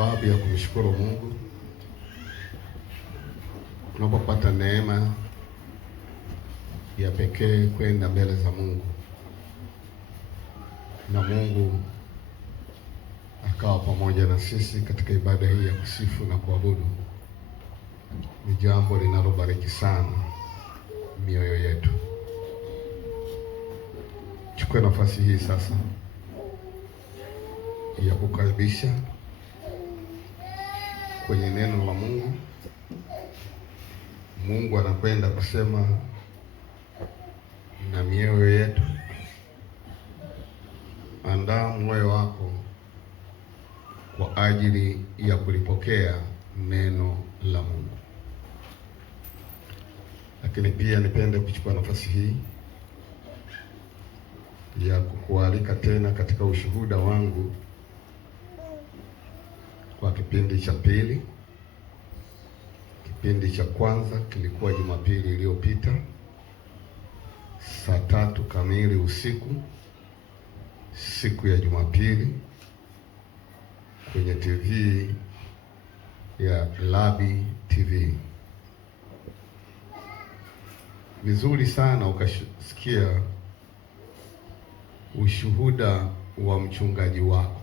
sababu ya kumshukuru Mungu tunapopata neema ya pekee kwenda mbele za Mungu na Mungu akawa pamoja na sisi katika ibada hii ya kusifu na kuabudu. Ni jambo linalobariki sana mioyo yetu. Chukue nafasi hii sasa ya kukaribisha kwenye neno la Mungu. Mungu anakwenda kusema na mioyo yetu. Andaa moyo wako kwa ajili ya kulipokea neno la Mungu. Lakini pia nipende kuchukua nafasi hii ya kukualika tena katika ushuhuda wangu kwa kipindi cha pili. Kipindi cha kwanza kilikuwa Jumapili iliyopita saa 3 kamili usiku, siku ya Jumapili, kwenye TV ya Labi TV. Vizuri sana ukasikia ushuhuda wa mchungaji wako.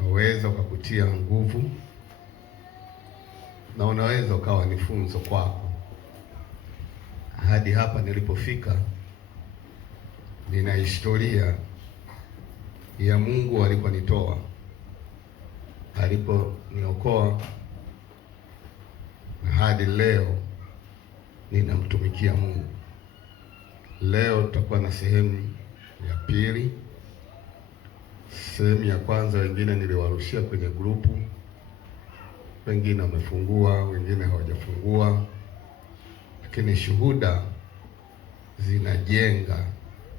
Unaweza ukakutia nguvu na unaweza ukawa ni funzo kwako. Hadi hapa nilipofika, nina historia ya Mungu aliponitoa, aliponiokoa, na hadi leo ninamtumikia Mungu. Leo tutakuwa na sehemu ya pili. Sehemu ya kwanza wengine niliwarushia kwenye grupu, wengine wamefungua, wengine hawajafungua, lakini shuhuda zinajenga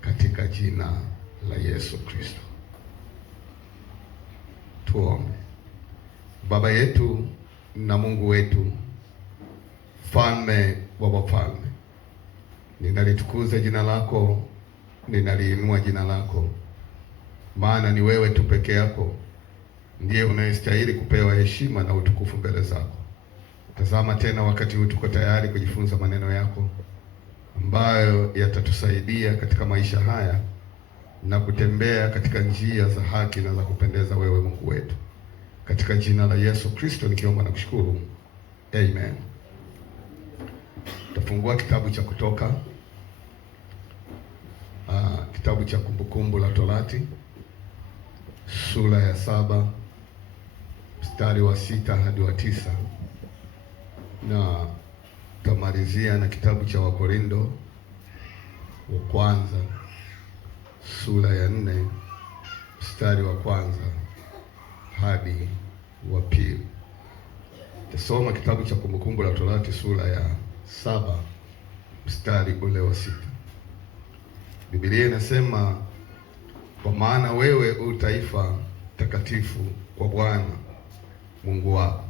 katika jina la Yesu Kristo. Tuombe. Baba yetu na Mungu wetu, Mfalme wa wafalme, ninalitukuza jina lako, ninaliinua jina lako, maana ni wewe tu peke yako ndiye unayestahili kupewa heshima na utukufu mbele zako. Tazama tena wakati huu tuko tayari kujifunza maneno yako ambayo yatatusaidia katika maisha haya na kutembea katika njia za haki na za kupendeza wewe Mungu wetu. Katika jina la Yesu Kristo nikiomba na kushukuru. Amen. Tafungua kitabu cha Kutoka, kitabu cha Kumbukumbu la Torati, sura ya 7 mstari wa 6 hadi wa 9, na tamalizia na kitabu cha Wakorintho wa kwanza sura ya 4 mstari wa 1 hadi wa 2. Tasoma kitabu cha Kumbukumbu la Torati sura ya 7 mstari ule wa 6. Biblia inasema, kwa maana wewe u taifa takatifu kwa Bwana Mungu wako.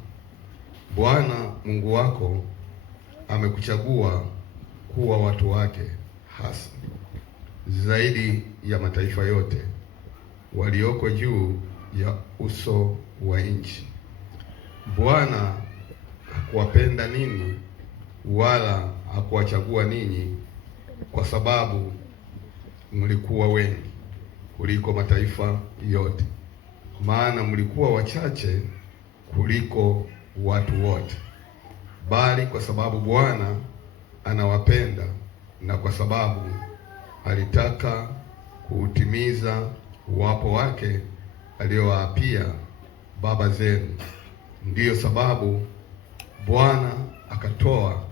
Bwana Mungu wako amekuchagua kuwa watu wake hasa zaidi ya mataifa yote walioko juu ya uso wa nchi. Bwana hakuwapenda ninyi wala hakuwachagua ninyi kwa sababu mlikuwa wengi kuliko mataifa yote, maana mlikuwa wachache kuliko watu wote, bali kwa sababu Bwana anawapenda na kwa sababu alitaka kuutimiza uwapo wake aliowaapia baba zenu, ndiyo sababu Bwana akawatoa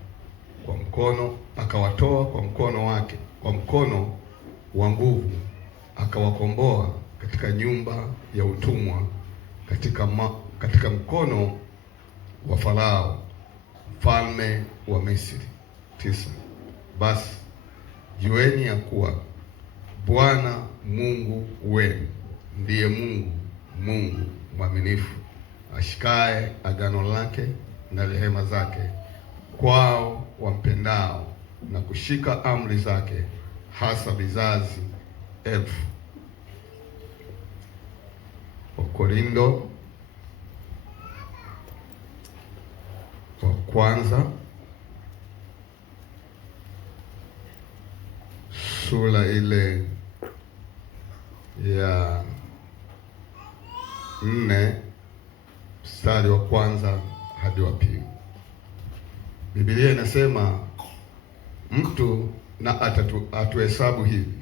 kwa mkono wake, kwa mkono wa nguvu, akawakomboa katika nyumba ya utumwa, katika mkono wa Farao mfalme wa Misri. 9. Basi jueni ya kuwa Bwana Mungu wenu ndiye Mungu mwaminifu, ashikaye agano lake na rehema zake kwao wampendao na kushika amri zake, hasa vizazi elfu. Wakorintho wa kwanza sura ile ya 4 mstari wa kwanza hadi wa pili. Biblia inasema mtu na atuhesabu hivi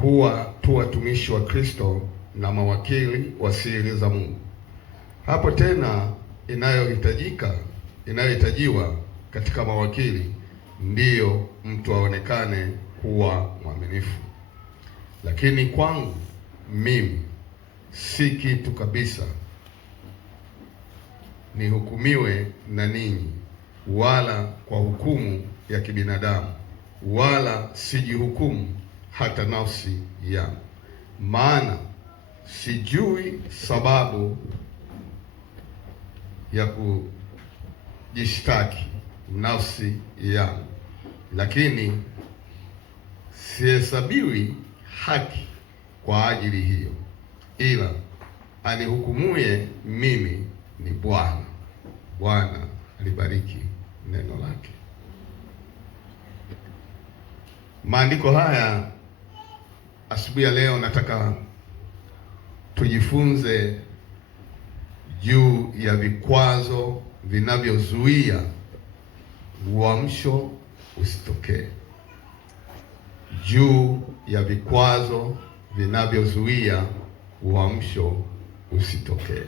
kuwa tu watumishi wa Kristo na mawakili wa siri za Mungu. Hapo tena inayohitajiwa katika mawakili ndiyo mtu aonekane kuwa mwaminifu. Lakini kwangu mimi si kitu kabisa nihukumiwe na ninyi, wala kwa hukumu ya kibinadamu, wala sijihukumu hata nafsi yangu. Maana sijui sababu ya kujishtaki nafsi yangu, lakini sihesabiwi haki kwa ajili hiyo, ila anihukumuye mimi ni Bwana. Bwana alibariki neno lake. Maandiko haya asubuhi ya leo nataka tujifunze juu ya vikwazo vinavyozuia uamsho usitokee. Juu ya vikwazo vinavyozuia uamsho usitokee.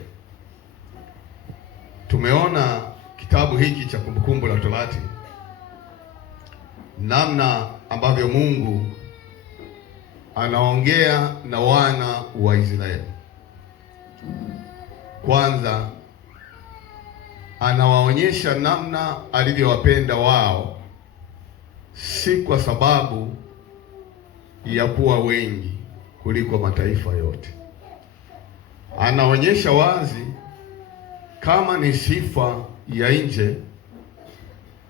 Tumeona kitabu hiki cha Kumbukumbu la Torati, namna ambavyo Mungu anaongea na wana wa Israeli. Kwanza anawaonyesha namna alivyowapenda wao, si kwa sababu ya kuwa wengi kuliko mataifa yote. Anaonyesha wazi kama ni sifa ya nje,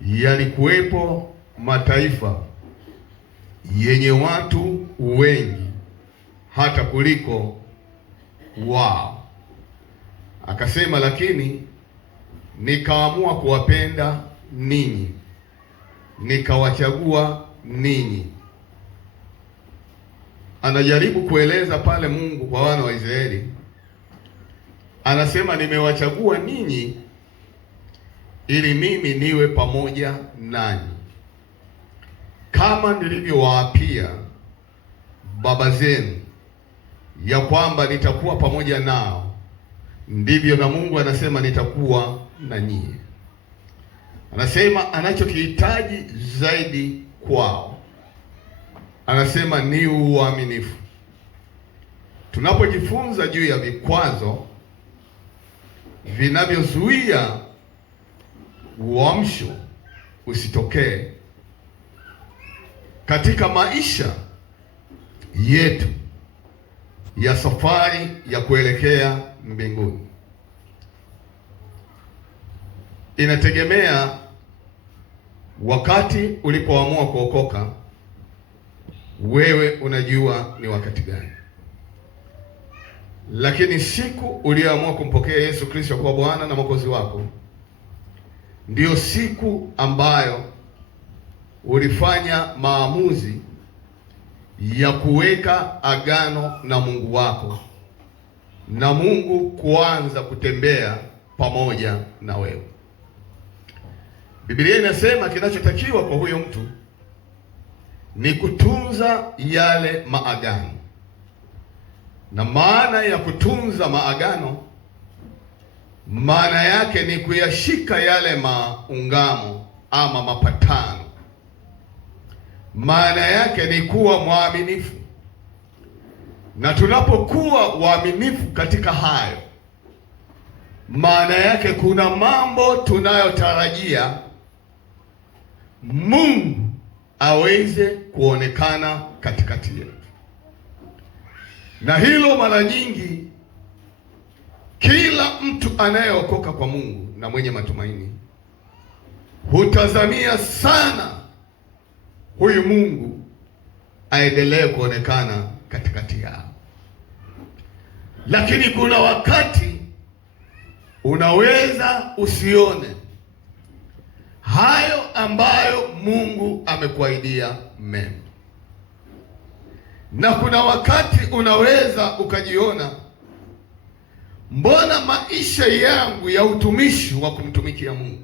yalikuwepo mataifa yenye watu wengi hata kuliko wao. Akasema, lakini nikaamua kuwapenda ninyi, nikawachagua ninyi. Anajaribu kueleza pale Mungu kwa wana wa Israeli, anasema nimewachagua ninyi ili mimi niwe pamoja nanyi, kama nilivyowaapia baba zenu ya kwamba nitakuwa pamoja nao, ndivyo na Mungu anasema nitakuwa na nyie. Anasema anachokihitaji zaidi kwao, anasema ni uaminifu. Tunapojifunza juu ya vikwazo vinavyozuia uamsho usitokee katika maisha yetu ya safari ya kuelekea mbinguni, inategemea wakati ulipoamua kuokoka. Wewe unajua ni wakati gani, lakini siku uliyoamua kumpokea Yesu Kristo kwa Bwana na Mwokozi wako, ndiyo siku ambayo ulifanya maamuzi ya kuweka agano na Mungu wako, na Mungu kuanza kutembea pamoja na wewe. Biblia inasema kinachotakiwa kwa huyo mtu ni kutunza yale maagano. Na maana ya kutunza maagano, maana yake ni kuyashika yale maungamo ama mapatano. Maana yake ni kuwa mwaminifu. Na tunapokuwa waaminifu katika hayo, maana yake kuna mambo tunayotarajia Mungu aweze kuonekana katikati yetu. Na hilo mara nyingi kila mtu anayeokoka kwa Mungu na mwenye matumaini hutazamia sana huyu Mungu aendelee kuonekana katikati yao. lakini kuna wakati unaweza usione hayo ambayo Mungu amekuahidia mema, na kuna wakati unaweza ukajiona, mbona maisha yangu ya utumishi wa kumtumikia Mungu,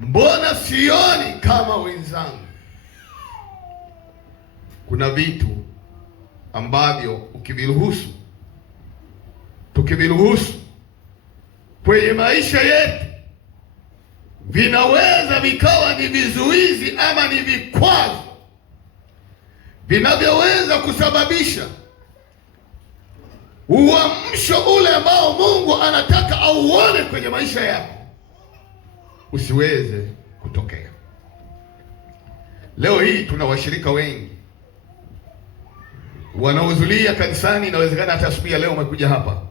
mbona sioni kama wenzangu? Kuna vitu ambavyo ukiviruhusu, tukiviruhusu kwenye maisha yetu, vinaweza vikawa ni vizuizi ama ni vikwazo vinavyoweza kusababisha uamsho ule ambao Mungu anataka auone kwenye maisha yako usiweze kutokea. Leo hii tuna washirika wengi wanaohudhuria kanisani. Inawezekana hata siku ya leo umekuja hapa,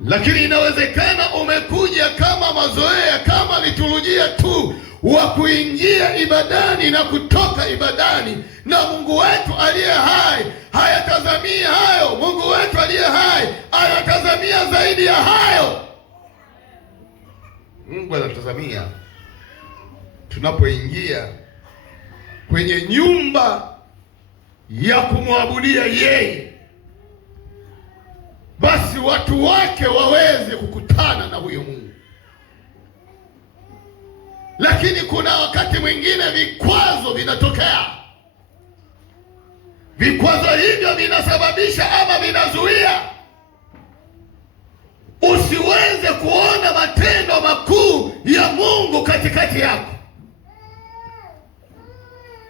lakini inawezekana umekuja kama mazoea, kama liturujia tu wa kuingia ibadani na kutoka ibadani, na Mungu wetu aliye hai hayatazamia hayo. Mungu wetu aliye hai anatazamia zaidi ya hayo. Mungu anatazamia tunapoingia kwenye nyumba ya kumwabudia yeye, basi watu wake waweze kukutana na huyo Mungu. Lakini kuna wakati mwingine vikwazo vinatokea. Vikwazo hivyo vinasababisha ama vinazuia usiweze kuona matendo makuu ya Mungu katikati yako.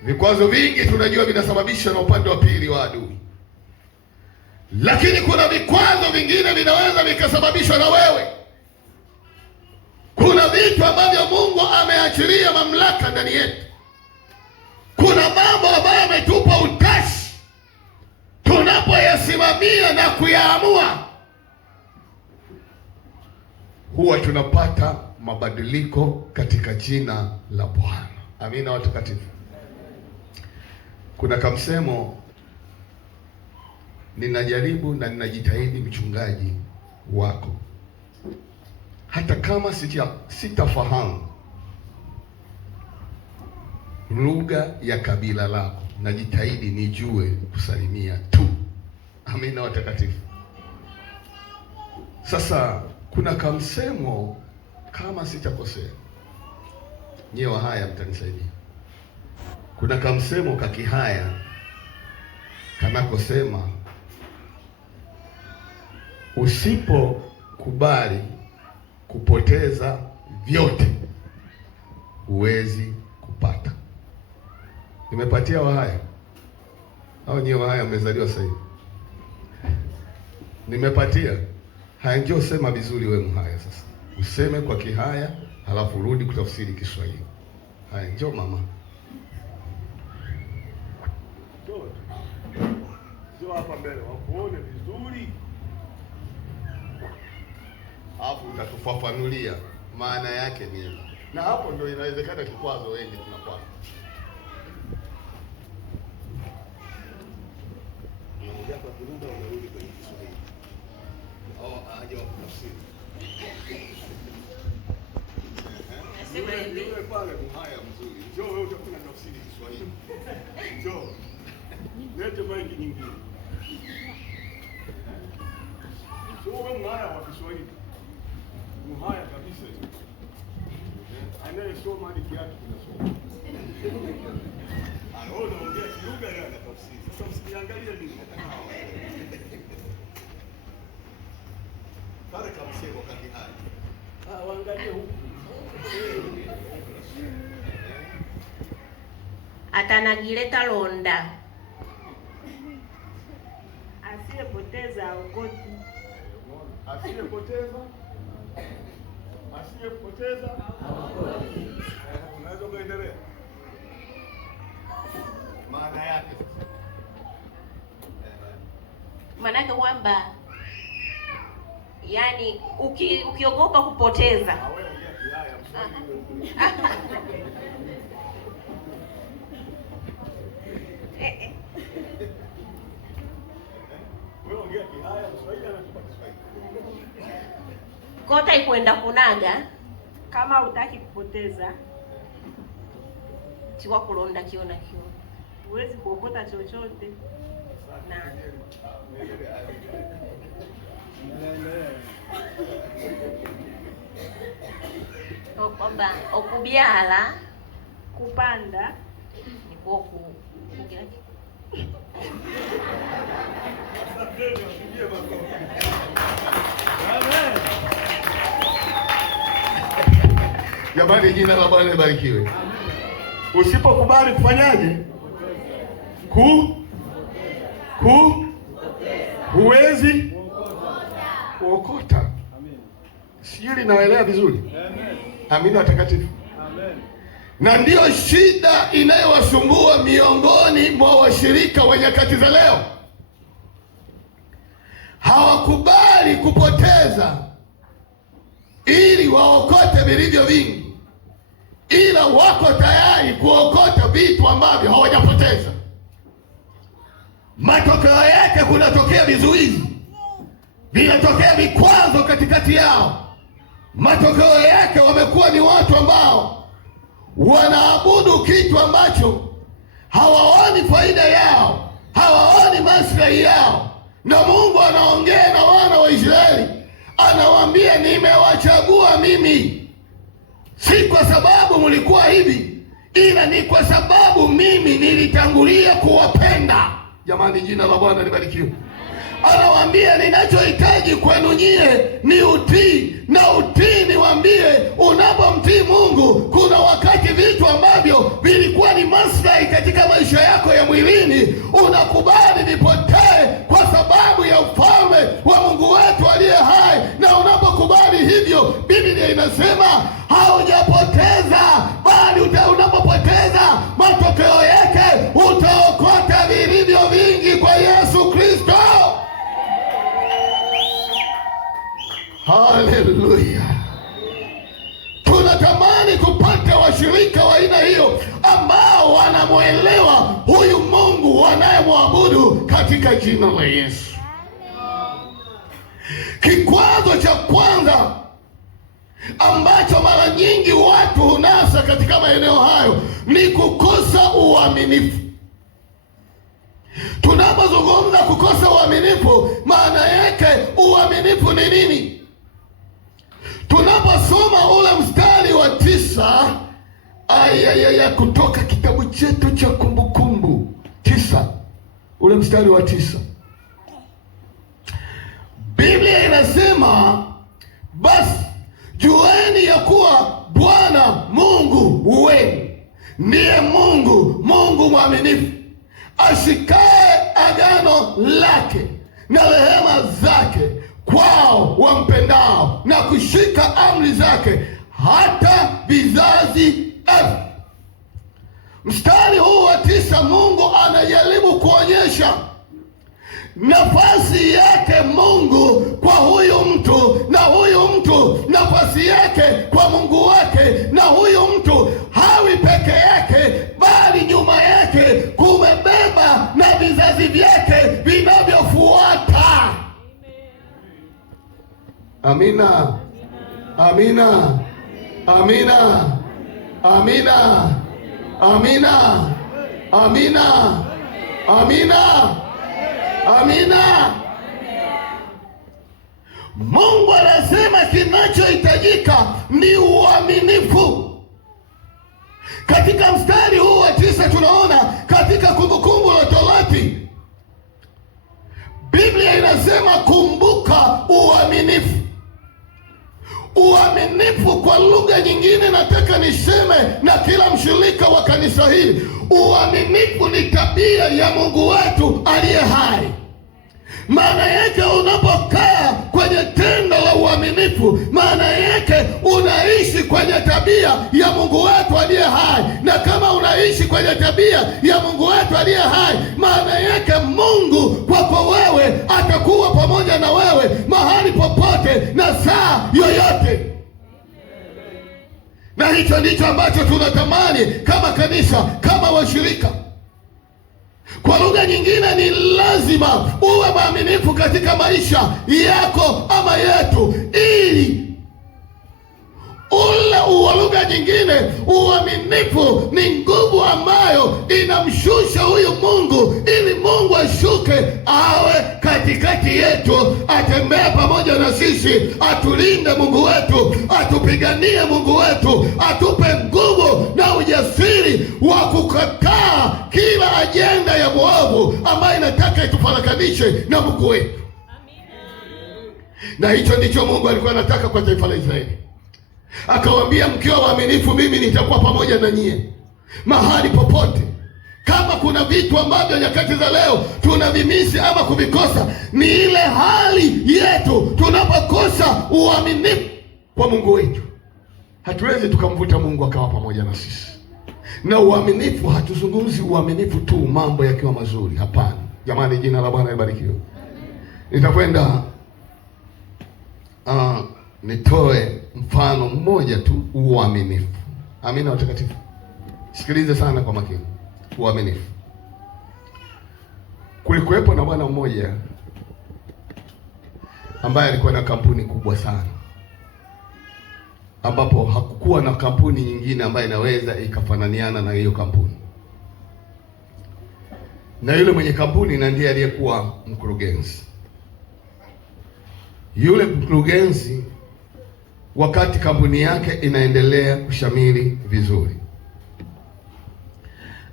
Vikwazo vingi tunajua vinasababisha na upande wa pili wa adui, lakini kuna vikwazo vingine vinaweza vikasababishwa na wewe. Kuna vitu ambavyo Mungu ameachilia mamlaka ndani yetu. Kuna mambo ambayo ametupa utashi, tunapoyasimamia na kuyaamua, huwa tunapata mabadiliko katika jina la Bwana. Amina watakatifu. Kuna kamsemo, ninajaribu na ninajitahidi mchungaji wako, hata kama sitafahamu lugha ya kabila lako, najitahidi nijue kusalimia tu. Amina watakatifu. Sasa kuna kamsemo, kama sitakosea, nyewe haya mtanisaidia. Kuna kamsemo kakihaya kanakosema, usipokubali kupoteza vyote huwezi kupata. Nimepatia Wahaya au nyewe Wahaya mmezaliwa sasa hivi? Nimepatia. Haya, njoo sema vizuri wewe Mhaya sasa. Useme kwa Kihaya halafu rudi kutafsiri Kiswahili. Haya, njoo mama. Njoo hapa mbele wakuone vizuri. Hapo utatufafanulia maana yake nini. Na hapo ndio inawezekana kikwazo wengi tunapata. Unaongea kwa Kirundi au unarudi kwenye Kiswahili? Au aje wa kutafsiri. Yule pale Mhaya mzuri. Njoo wewe utakuwa tafsiri Kiswahili. Njoo. Lete maiki nyingine. Njoo wewe Mhaya wa Kiswahili. Mhaya kabisa. Anayesoma hadi kiatu kinasoma. Anaona ongea kilugha ya tafsiri. Sasa msiangalie mimi nataka. Pale kama sio wakati haya. Waangalie huku. Atanagileta londa. Asiyepoteza okoti. Asiyepoteza okoti. Unaweza kuendelea. Maana yake sasa. Maana yake kwamba yani ukiogopa kupoteza. Kota ikwenda kunaga. Kama utaki kupoteza, Tiwa kulonda kiona kiona. huwezi kuokota chochote. Na kwamba okubyala kupanda ni kwoku kugira Jamani, jina la Bwana libarikiwe. Usipokubali kufanyaje? Huwezi kuokota. Sijui linaelewa vizuri. Amina watakatifu. Na ndiyo shida inayowasumbua miongoni mwa washirika wa nyakati za leo. Hawakubali kupoteza ili waokote vilivyo vingi, ila wako tayari kuokota vitu ambavyo hawajapoteza. Matokeo yake kunatokea vizuizi, vinatokea vikwazo katikati yao. Matokeo yake wamekuwa ni watu ambao wanaabudu kitu ambacho hawaoni faida yao, hawaoni maslahi yao. Na Mungu anaongea na wana wa Israeli, anawaambia nimewachagua mimi, si kwa sababu mlikuwa hivi, ila ni kwa sababu mimi nilitangulia kuwapenda. Jamani, jina la Bwana libarikiwe. Anawaambia ninachohitaji kwenu nyie ni utii, na utii niwaambie, unapomtii Mungu, kuna wakati vitu ambavyo vilikuwa ni maslahi katika maisha yako ya mwilini unakubali vipotee kwa sababu ya ufalme wa Mungu wetu aliye hai. Na unapokubali hivyo, Biblia inasema haujapoteza, bali unapopoteza, matokeo yake utaokota vilivyo vingi kwa Yesu Kristo. Haleluya! Tunatamani kupata washirika wa aina hiyo ambao wanamwelewa huyu Mungu wanayemwabudu katika jina la Yesu. Kikwazo cha kwanza ambacho mara nyingi watu hunasa katika maeneo hayo ni kukosa uaminifu. Tunapozungumza kukosa uaminifu, maana yake uaminifu ni nini? Tunaposoma ule mstari wa 9 kutoka kitabu chetu cha Kumbukumbu 9, ule mstari wa 9, Biblia inasema, basi jueni ya kuwa Bwana Mungu wenu ndiye Mungu mwaminifu, ashikae agano lake na rehema zake kwao wampendao, na kushika amri zake hata vizazi elfu. Mstari huu wa 9, Mungu anajaribu kuonyesha nafasi yake Mungu kwa huyu mtu, na huyu mtu nafasi yake kwa Mungu wake, na huyu mtu hawi peke yake, bali nyuma yake kumebeba na vizazi vyake vinavyofuata. Amina, amina, amina, amina, amina, amina, amina, amina. Mungu anasema kinachohitajika ni uaminifu. Katika mstari huu wa 9 tunaona katika Kumbukumbu la Torati, Biblia inasema kumbuka uaminifu. Uaminifu kwa lugha nyingine, nataka niseme na kila mshirika wa kanisa hili, uaminifu ni tabia ya Mungu wetu aliye hai. Maana yake unapokaa kwenye tendo la uaminifu, maana yake unaishi kwenye tabia ya Mungu wetu aliye hai. Na kama unaishi kwenye tabia ya Mungu wetu aliye hai, maana yake Mungu kwako wewe atakuwa pamoja na wewe mahali popote na saa yoyote. Na hicho ndicho ambacho tunatamani kama kanisa, kama washirika. Kwa lugha nyingine, ni lazima uwe mwaminifu katika maisha yako ama yetu, ili ule lugha nyingine, uaminifu ni nguvu ambayo inamshusha huyu Mungu, ili Mungu ashuke awe katikati yetu, atembea pamoja na sisi, atulinde Mungu wetu, atupiganie Mungu wetu, atupe nguvu na ujasiri wa kukataa kila ajenda ya mwovu ambayo inataka itufarakanishe na Mungu wetu. Na hicho ndicho Mungu alikuwa anataka kwa taifa la Israeli. Akawaambia, mkiwa waaminifu, mimi nitakuwa pamoja na nyie mahali popote. Kama kuna vitu ambavyo nyakati za leo tunavimisi ama kuvikosa, ni ile hali yetu tunapokosa uaminifu kwa Mungu wetu. Hatuwezi tukamvuta Mungu akawa pamoja na sisi. Na uaminifu, hatuzungumzi uaminifu tu mambo yakiwa mazuri, hapana. Jamani, jina la Bwana libarikiwe. Nitakwenda nitoe mfano mmoja tu, uaminifu. Amina watakatifu, sikilize sana kwa makini. Uaminifu. Kulikuwepo na bwana mmoja ambaye alikuwa na kampuni kubwa sana, ambapo hakukuwa na kampuni nyingine ambayo inaweza ikafananiana na hiyo kampuni. Na yule mwenye kampuni na ndiye aliyekuwa mkurugenzi. Yule mkurugenzi, wakati kampuni yake inaendelea kushamiri vizuri,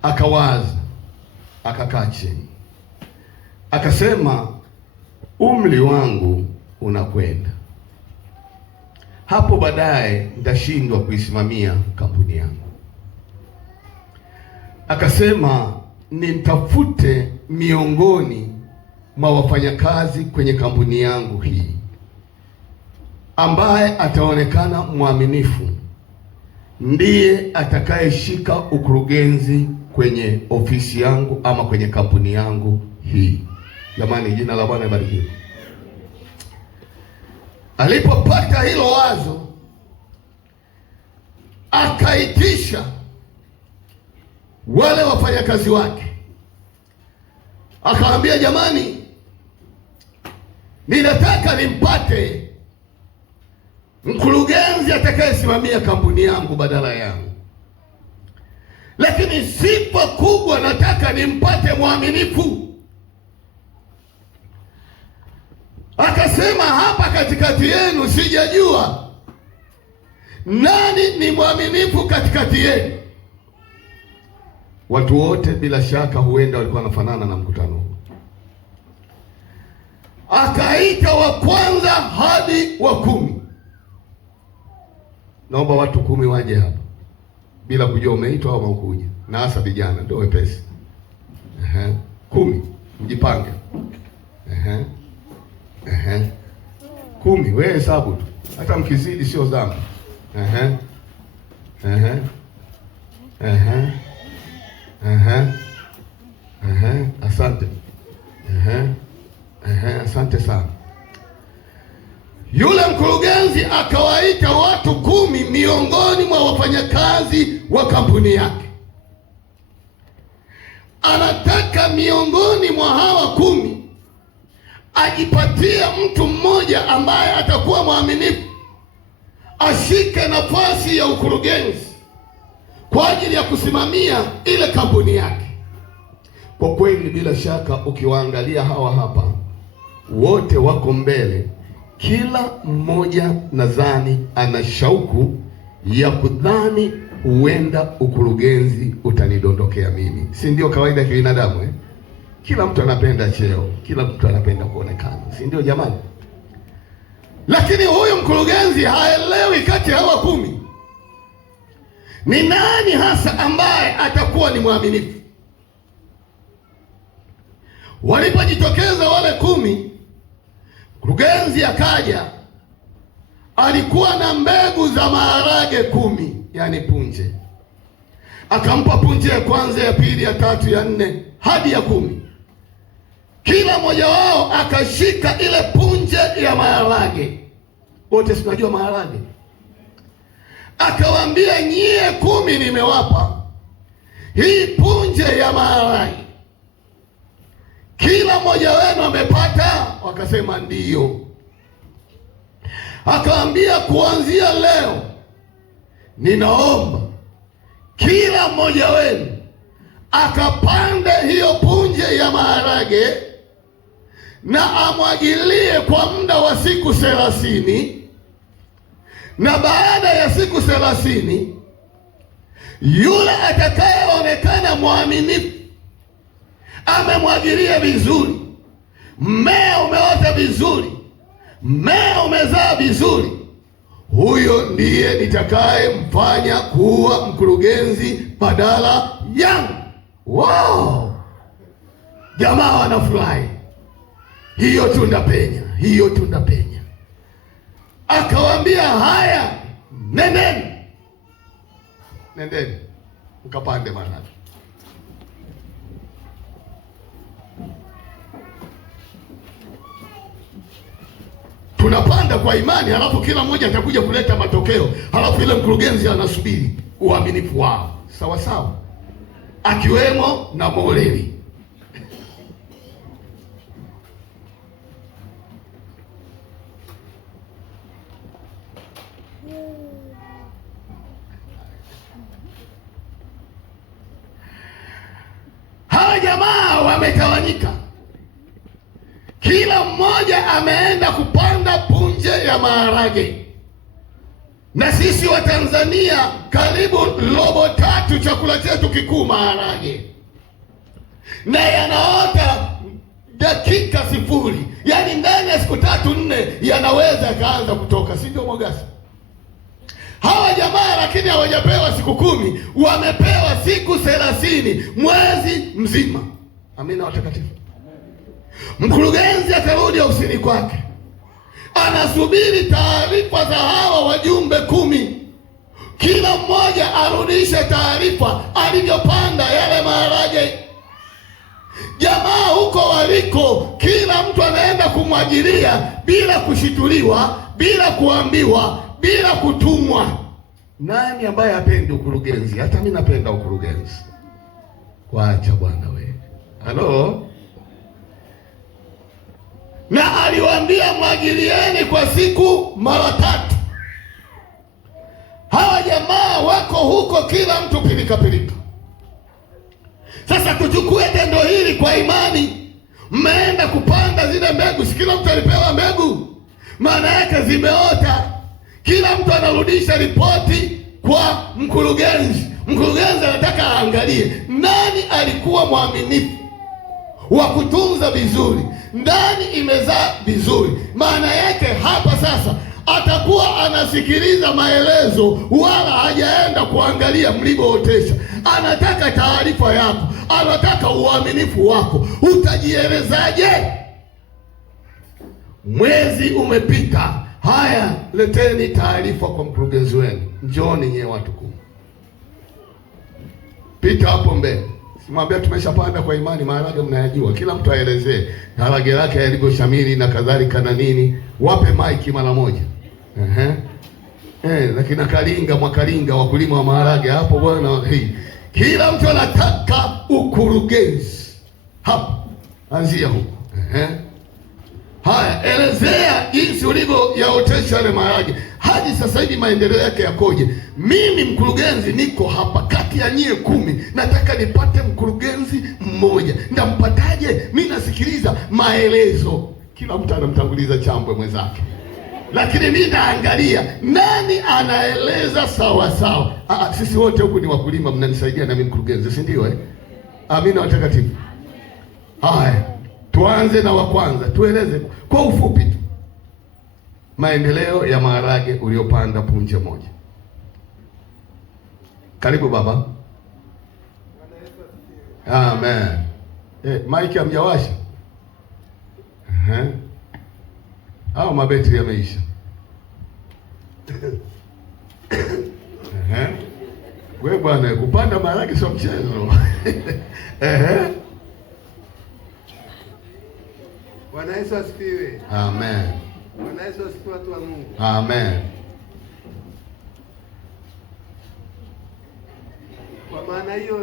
akawaza, akakaa chini, akasema, umri wangu unakwenda, hapo baadaye nitashindwa kuisimamia kampuni yangu. Akasema, nitafute miongoni mwa wafanyakazi kwenye kampuni yangu hii ambaye ataonekana mwaminifu, ndiye atakayeshika ukurugenzi kwenye ofisi yangu ama kwenye kampuni yangu hii. Jamani, jina la Bwana libarikiwe. Alipopata hilo wazo, akaitisha wale wafanyakazi wake, akawaambia, jamani, ninataka nimpate mkurugenzi atakayesimamia kampuni yangu badala yangu, lakini sifa kubwa, nataka nimpate mwaminifu. Akasema, hapa katikati yenu sijajua nani ni mwaminifu katikati yenu. Watu wote bila shaka huenda walikuwa wanafanana na mkutano huu. Akaita wa kwanza hadi wa 10. Naomba watu 10 waje hapa bila kujua umeitwa au haukuja, na hasa vijana ndio wepesi. 10 mjipange. 10, wewe hesabu tu, hata mkizidi sio dhambi. Asante. Asante sana. Yule mkurugenzi akawaita watu 10 miongoni mwa wafanyakazi wa kampuni yake. Anataka miongoni mwa hawa 10 ajipatie mtu mmoja ambaye atakuwa mwaminifu, ashike nafasi ya ukurugenzi kwa ajili ya kusimamia ile kampuni yake. Kwa kweli, bila shaka, ukiwaangalia hawa hapa wote wako mbele, kila mmoja nadhani ana shauku ya kudhani huenda ukurugenzi utanidondokea mimi. Si ndio kawaida ya binadamu eh? Kila mtu anapenda cheo, kila mtu anapenda kuonekana, si ndio jamani? Lakini huyu mkurugenzi haelewi kati ya hawa 10 ni nani hasa ambaye atakuwa ni mwaminifu. Walipojitokeza wale 10, mkurugenzi akaja. Alikuwa na mbegu za maharage 10, yani punje. Akampa punje ya kwanza, ya pili, ya tatu, ya 4 hadi ya 10. Kila mmoja wao akashika ile punje ya maharage. Wote tunajua maharage. Akawaambia, nyie 10 nimewapa hii punje ya maharage, kila mmoja wenu amepata? Wakasema ndiyo. Akawaambia, kuanzia leo ninaomba kila mmoja wenu akapande hiyo punje ya maharage na amwagilie kwa muda wa siku 30, na baada ya siku 30 yule atakayeonekana mwaminifu, amemwagilia vizuri, mmea umeota vizuri, mmea umezaa vizuri, huyo ndiye nitakayemfanya kuwa mkurugenzi badala yangu. Wow! Jamaa wanafurahi. Hiyo tundapenya, hiyo tundapenya. Akawaambia, haya, nendeni mkapande maharage. Tunapanda kwa imani, halafu kila mmoja atakuja kuleta matokeo, halafu ile mkurugenzi anasubiri uaminifu wao. Sawa sawa, akiwemo na Moleli. Hawa jamaa wametawanyika, kila mmoja ameenda kupanda punje ya maharage. Na sisi wa Tanzania karibu 3/4 chakula chetu kikuu maharage, na yanaota dakika 0, yaani ndani ya siku 3-4 yanaweza yakaanza kutoka, si ndio Mogasi? Hawa jamaa lakini hawajapewa siku 10, wamepewa siku 30, mwezi mzima. Amina watakatifu. Mkurugenzi akarudi ofisini kwake, anasubiri taarifa za hawa wajumbe 10. Kila mmoja arudishe taarifa alivyopanda yale maharage. Jamaa huko waliko, kila mtu anaenda kumwagilia bila kushituliwa, bila kuambiwa, bila kutumwa. Nani ambaye hapendi ukurugenzi? Hata mimi napenda ukurugenzi. Waacha bwana wewe. Halo? Na aliwaambia, mwagilieni kwa siku mara 3. Hawa jamaa wako huko, kila mtu pilika pilika. Sasa tuchukue tendo hili kwa imani. Mmeenda kupanda zile mbegu, si kila mtu alipewa mbegu? Maana yake zimeota. Kila mtu anarudisha ripoti kwa mkurugenzi. Mkurugenzi anataka aangalie nani alikuwa mwaminifu wa kutunza vizuri, ndani imezaa vizuri. Maana yake hapa sasa atakuwa anasikiliza maelezo, wala hajaenda kuangalia mlivyootesha. Anataka taarifa yako, anataka uaminifu wako. Utajielezaje? Mwezi umepita, haya, leteni taarifa kwa mkurugenzi wenu. Njooni nyewe watu 10, pita hapo mbele. Simwambia tumeshapanda kwa imani maharage, mnayajua. Kila mtu aelezee maharage yake yalivyoshamiri na kadhalika na nini. Wape maiki mara moja. Lakini Kalinga, Mwakalinga, wakulima wa maharage hapo bwana. Kila mtu anataka ukurugenzi hapo. Anzia huko. Haya, elezea jinsi ulivyoyaotesha yale maharage. Hadi sasa hivi maendeleo yake yakoje? Mimi mkurugenzi niko hapa, kati ya nyie 10 nataka nipate mkurugenzi mmoja. Ndampataje? Mimi nasikiliza maelezo. Kila mtu anamtanguliza chambwe mwenzake, lakini mimi naangalia nani anaeleza sawa sawa. Sisi wote huku ni wakulima, mnanisaidia na mimi mkurugenzi, si ndio? Amina watakatifu. Haya, tuanze na wa kwanza. Tueleze kwa ufupi tu maendeleo ya maharage uliopanda punje moja. Karibu baba. Amen. Maiki hamjawasha? Au mabetri yameisha? Wewe bwana, kupanda maharage sio mchezo. Bwana Yesu asifiwe. Amen. Bwana Yesu asifiwe, watu wa Mungu. Amen. Kwa maana hiyo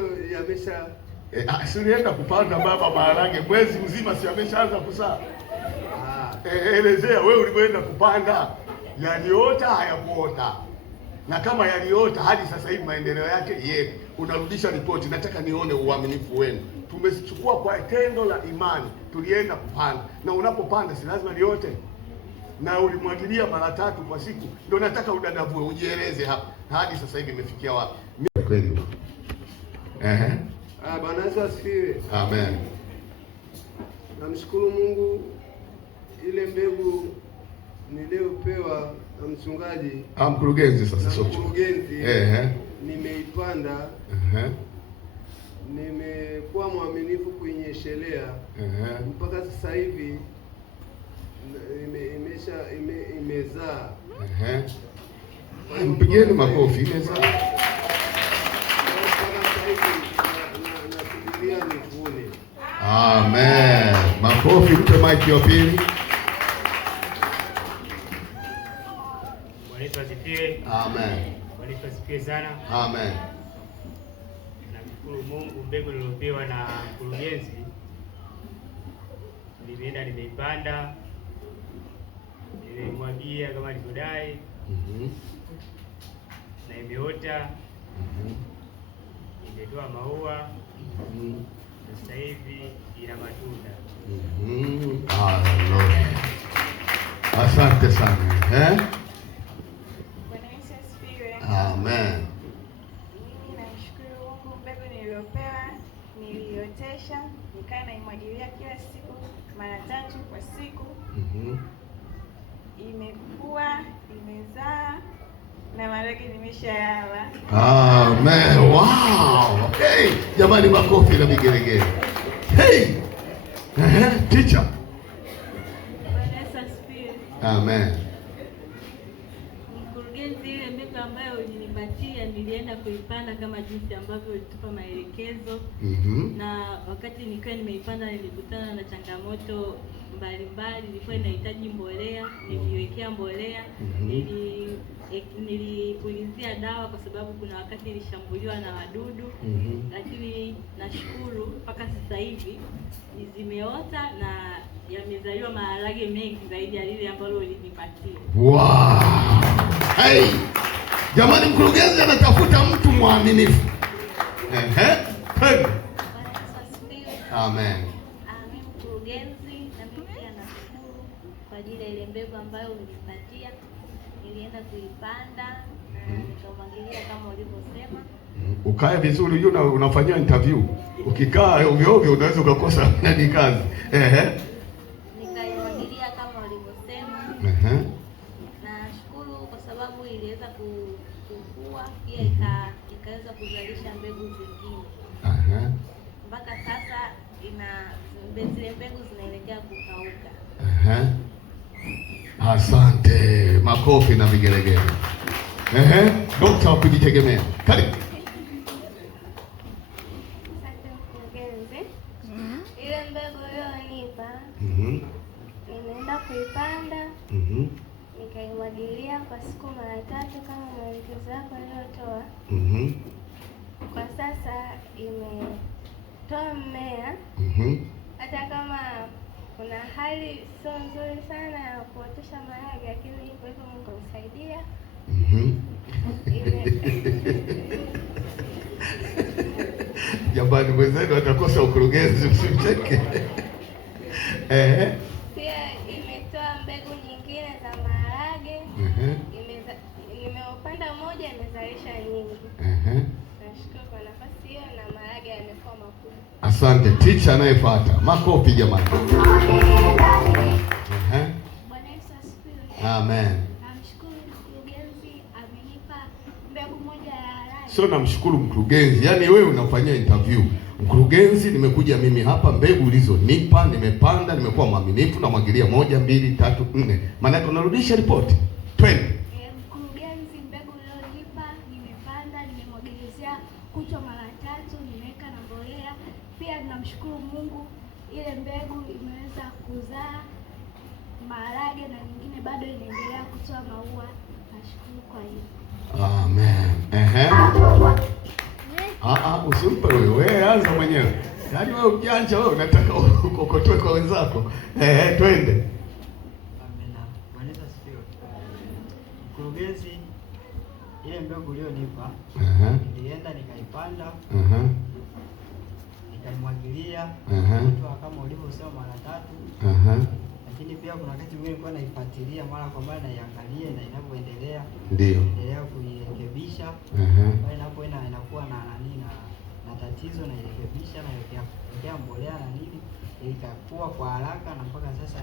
Silienda kupanda baba maharage mwezi mzima, si ameshaanza kusaa. Elezea wewe ulipoenda kupanda, yaliota hayakuota? Na kama yaliota hadi sasa hivi maendeleo yake ye, unarudisha ripoti. Nataka nione uaminifu wenu. Tumechukua kwa tendo la imani, tulienda kupanda. Na unapopanda si lazima liote? Na ulimwagilia mara 3 kwa siku. Ndio nataka udadavue, ujieleze hapa. Hadi sasa hivi imefikia wapi? Kweli. Bwana Yesu asifiwe. Amen. Namshukuru Mungu, ile mbegu niliyopewa na mchungaji, mkurugenzi sasa sio mkurugenzi, nimeipanda. Nimekuwa mwaminifu kuinyeshelea mpaka sasa hivi imezaa. Mpigeni makofi, imezaa. Amen. Makofi, mpe mic ya pili. Bwana Yesu asifiwe. Amen. Bwana Yesu asifiwe sana. Amen. Namshukuru Mungu, mbegu niliyopewa na mkurugenzi nimeenda nimeipanda, nimemwagia kama alivyodai, na imeota, imetoa maua, sasa hivi ina matunda. Haleluya. Asante sana. Bwana Yesu asifiwe. Amen. Mimi namshukuru Mungu, mbegu niliyopewa niliotesha, nikaa naimwagilia kila siku mara 3 kwa siku. Imekua, imezaa na maharage nimeshayala. Amen. Wow. Hey, jamani makofi na vigelegele. Hey. Teacher. Bwana Yesu asifiwe. Amen. Mkurugenzi, ile mbegu ambayo ulinipatia nilienda kuipanda kama jinsi ambavyo ulitupa maelekezo. Na wakati nikiwa nimeipanda nilikutana na changamoto mbalimbali. Ilikuwa inahitaji mbolea, niliwekea mbolea, nilipulizia dawa kwa sababu kuna wakati ilishambuliwa na wadudu. Lakini nashukuru mpaka sasa hivi zimeota na yamezaliwa maharage mengi zaidi ya lile ambalo ulinipatia. Wow. Hey. Jamani mkurugenzi anatafuta mtu mwaminifu. Amen. Mimi mkurugenzi, na mimi pia nashukuru kwa ajili ya ile mbegu ambayo ulinipatia. Nilienda kuipanda na nikamwagilia kama ulivyosema. Ukae vizuri, unafanyia interview. Ukikaa ovyo ovyo unaweza ukakosa nani kazi. Nikaimwagilia kama ulivyosema. Nashukuru kwa sababu iliweza kukua, pia ikaweza kuzalisha mbegu zingine. Mpaka sasa zile mbegu zinaelekea kukauka. Asante. Makofi na vigelegele. Dokta wa kujitegemea. Karibu. Asante mkurugenzi. Ile mbegu ulionipa, nimeenda kuipanda, nikaimwagilia kwa siku mara 3 kama maelekezo yako aliyotoa. Kwa sasa imetoa mmea. Hata kama kuna hali sio nzuri sana ya kuotesha maharage, lakini hivyo hivyo Mungu amsaidia. Jamani mwenzenu atakosa ukurugenzi, usimcheke. Pia imetoa mbegu nyingine za maharage. Nimeupanda moja, imezalisha nyingi. Nashukuru kwa nafasi hiyo na maharage yamekuwa makubwa. Asante. Teacher anayefuata. Makofi jamani. Bwana Yesu asifiwe. Amen. Namshukuru mkurugenzi, amenipa mbegu moja ya harage. Sio namshukuru mkurugenzi, yaani wewe unafanyia interview. Mkurugenzi, nimekuja mimi hapa, mbegu ulizonipa nimepanda, nimekuwa mwaminifu, na mwagilia 1 2 3 4. Maana yake unarudisha ripoti. Twende. Mkurugenzi, mbegu ulionipa nimepanda, nimemwagilizia kutwa mara 3, nimeweka na mbolea. Pia namshukuru Mungu, ile mbegu imeweza kuzaa maharage na nyingine bado inaendelea kutoa maua. Nashukuru kwa hiyo. Amen. Usimpe wewe, anza mwenyewe. Yaani wewe ujanja wewe, unataka ukokotoe kwa wenzako. Twende. Amina. Bwana asifiwe. Mkurugenzi, ile mbegu ulionipa, nilienda nikaipanda, nikaimwagilia, kama ulivyosema mara 3. Lakini pia kuna wakati mwingine nilikuwa naifuatilia mara kwa mara, naiangalia na inapoendelea, endelea kuirekebisha. Pale inapoenda inakuwa na tatizo, nairekebisha, naiwekea mbolea na nini, ikakua kwa haraka, na mpaka sasa